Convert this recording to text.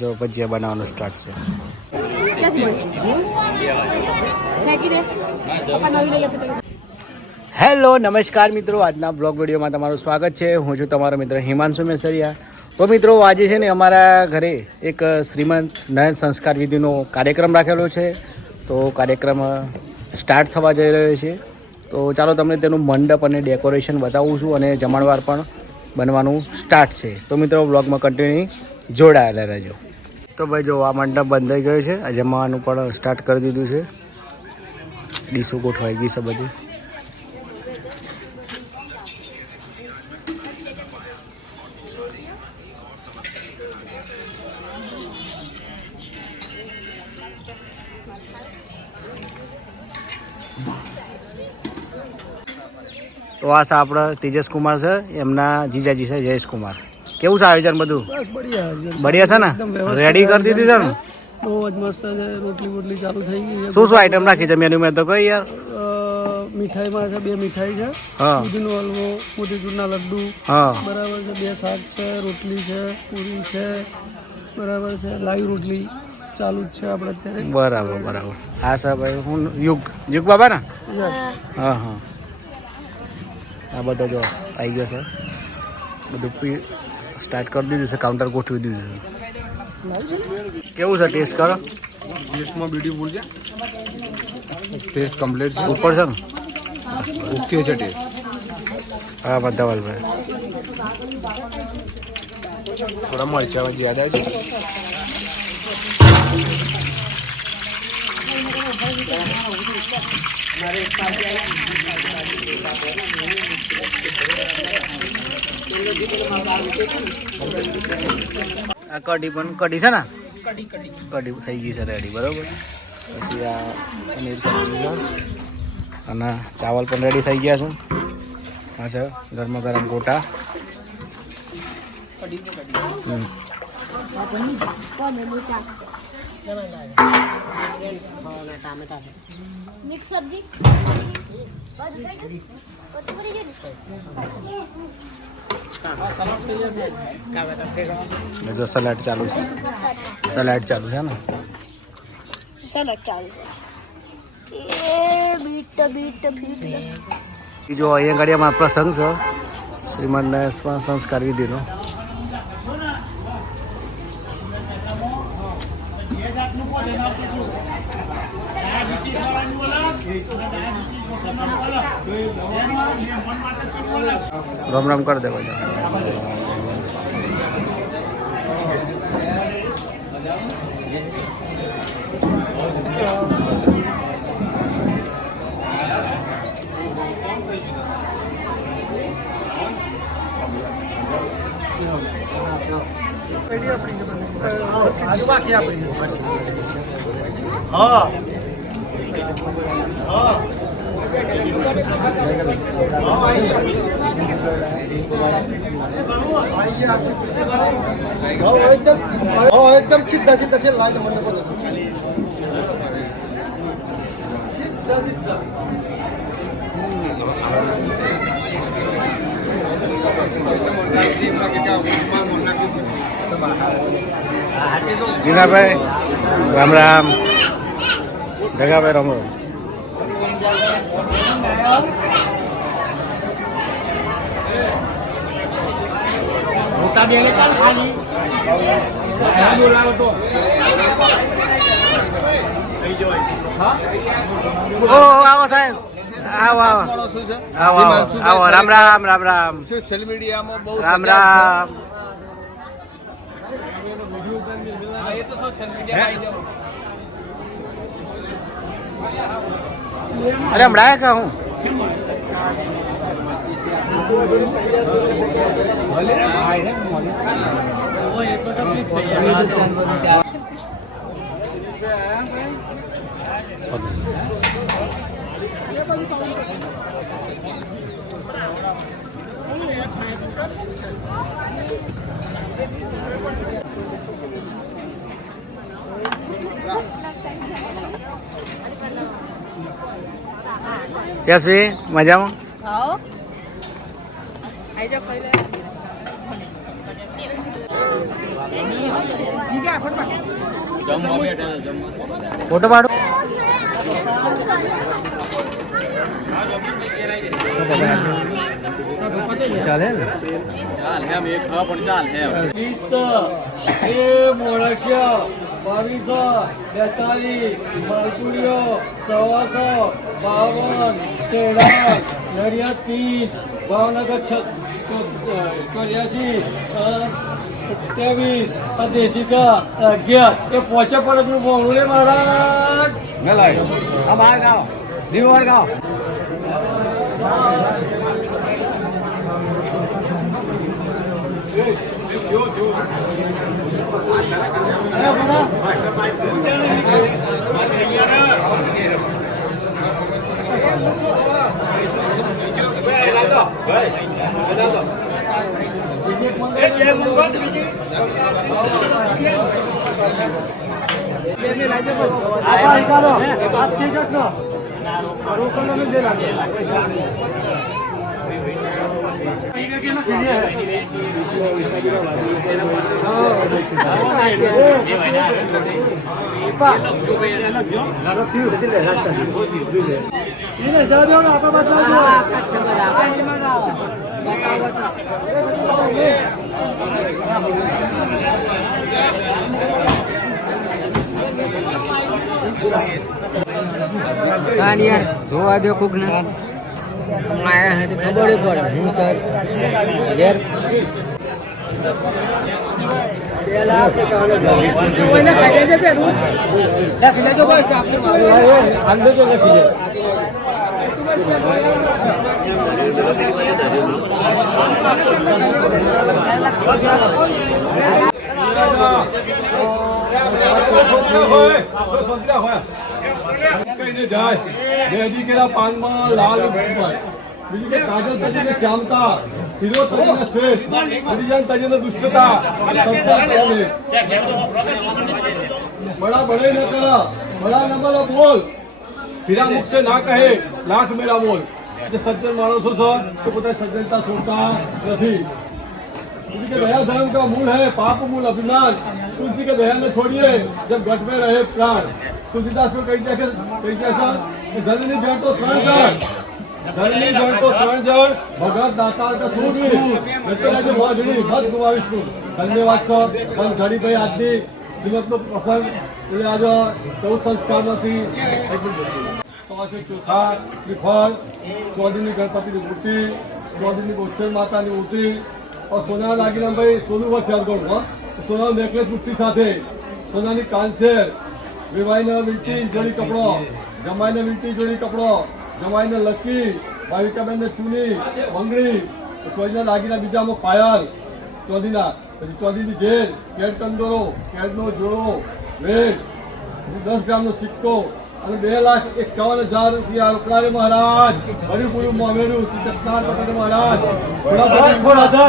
જો ભજીયા બનાવવાનું સ્ટાર્ટ છે. હેલો નમસ્કાર મિત્રો, આજના બ્લોગ વિડીયોમાં તમારું સ્વાગત છે. હું છું તમારો મિત્ર હિમાંશુ મેસરિયા. તો મિત્રો આજે છે ને અમારા ઘરે એક શ્રીમંત નયન સંસ્કાર વિધિનો કાર્યક્રમ રાખેલો છે. તો કાર્યક્રમ સ્ટાર્ટ થવા જઈ રહ્યો છે. તો ચાલો તમને તેનું મંડપ અને ડેકોરેશન બતાવું છું અને જમણવાર પણ બનવાનું સ્ટાર્ટ છે. તો મિત્રો બ્લોગમાં કન્ટિન્યુ જોડાયેલા રહેજો. તો ભાઈ જો આ મંડપ બંધાઈ ગયો છે, આ જમવાનું પણ સ્ટાર્ટ કરી દીધું છે. ડીશો ગોઠવાઈ ગઈ છે બધી. તો આ છે આપણા તેજસ કુમાર છે, એમના જીજાજી છે જયેશ કુમાર. કેવું છે આયોજન બધું? બઢિયા છે ને? રેડી કરી દીધી છે ને? બહુ જ મસ્ત છે. રોટલી બોટલી ચાલુ થઈ ગઈ છે. શું શું આઈટમ રાખી છે મેન્યુ મેં તો કઈ યાર? મીઠાઈમાં છે 2 મીઠાઈ છે, હા, દૂધીનો હલવો, મોતીચૂરના લડ્ડુ, હા બરાબર છે, 2 શાક છે, રોટલી છે, પૂરી છે, બરાબર છે, લાઈવ રોટલી ચાલુ જ છે આપણે અત્યારે. બરાબર બરાબર. હા સર ભાઈ હું યુગ બાબા ને? હા હા. આ બધો જો આવી ગયો છે, બધું સ્ટાર્ટ કરી દીધું છે, કાઉન્ટર ગોઠવી દીધું છે. કેવું છે ટેસ્ટ કરો? ટેસ્ટમાં બ્યુટીફુલ છે, ટેસ્ટ કમ્પ્લીટ છે, ઉપર છે ને? ઓકે છે ટેસ્ટ. હા બધા વાલભાઈ થોડા મરચાં યાદ આવે છે. આ કઢી પણ કઢી છે ને? કઢી થઈ ગઈ છે રેડી. બરાબર. પછી આ પનીર સબ્જી છે અને ચાવલ પણ રેડી થઈ ગયા છે. આ છે ગરમા ગરમ ગોટા. મિક્સ સબ્જી જો સલાડ ચાલુ છે, સલાડ ચાલુ છે ને? સલાડ ચાલુ એ બીટ જો અહીંયા ગાડીમાં પ્રસંગ છે શ્રીમંત સંસ્કાર વિધિનો. રામ રામ કરી દે બધા. એકદમ સીધા સીધા છે લાગે મને બધું સીધા સીધા. જીનાભાઈ રામ રામ. જગાભાઈ રામ રામ. આવો સાહેબ, આવો આવો આવો આવો. રામ રામ રામ રામ. સોશિયલ મીડિયામાં બહુ રામ રામ. અરે હમણાં કહા હું યશવી મજામાં? ફોટો પાડો ચાલે ને મોડાશિયા 2242 માલપુરીઓ 152 શેડા નડિયાદ પીચ ભાવનગર 84 27 દેશિકા 11 એ પોચા પડકનું બોલું લે મહારાજ બહાર ગાઓ દીવાર ગાઓ યાર જોવા દો કોક ને આયા હે તો ખબર પડે હું સર યાર મેજી કેરા પાનમાં લાલ બીજું કે કાજલ તજીને શ્યામતા હીરો તજીને શ્વેત હરિજન તજીને દુષ્ટતા बड़ा बड़े न करा बड़ा न बोलो बोल हीरा मुख से ना कहे लाख मेरा बोल જે સજ્જન માણસો છે તો પોતાની સજ્જનતા છોડતા નથી तुलसी के दया धर्म का मूल है पाप मूल अभिमान तुलसी के दया में छोड़िए जब घट में रहे प्राण तुलसीदास को कही जैसा धरनी जड़ तो प्राण जड़ धरनी जड़ तो प्राण जड़ भगत दातार का सूरवीर जो भाजनी भक्त गुमाविष्णु धन्यवाद सर बन घड़ी भाई आदमी जीवत नो प्रसंग એટલે આજ 14 સંસ્કારમાંથી સવાસે ચોથા શ્રીફળ ચોદીની ગણપતિની મૂર્તિ ચોદીની ગોચર માતાની મૂર્તિ और सोना लागिना भाई सोनू वर्ष याद करो सोना नेकलेस मुट्ठी साथे सोनानी कांसेर विवाई ने विंटी जोड़ी कपड़ो जमाई ने विंटी जोड़ी कपड़ो जमाई ने लकी भाविका बेन ने चूनी मंगड़ी चौधरी लागिना बीजा में पायल चौधरीना चौधरी जेल केड कंदोरो केड नो जोड़ो वेट 10 ग्राम नो सिक्को અને 2,51,000 રૂપિયા રોકડા મહારાજ હરિપુરું મામેરું શ્રી કૃષ્ણ પટેલ મહારાજ થોડા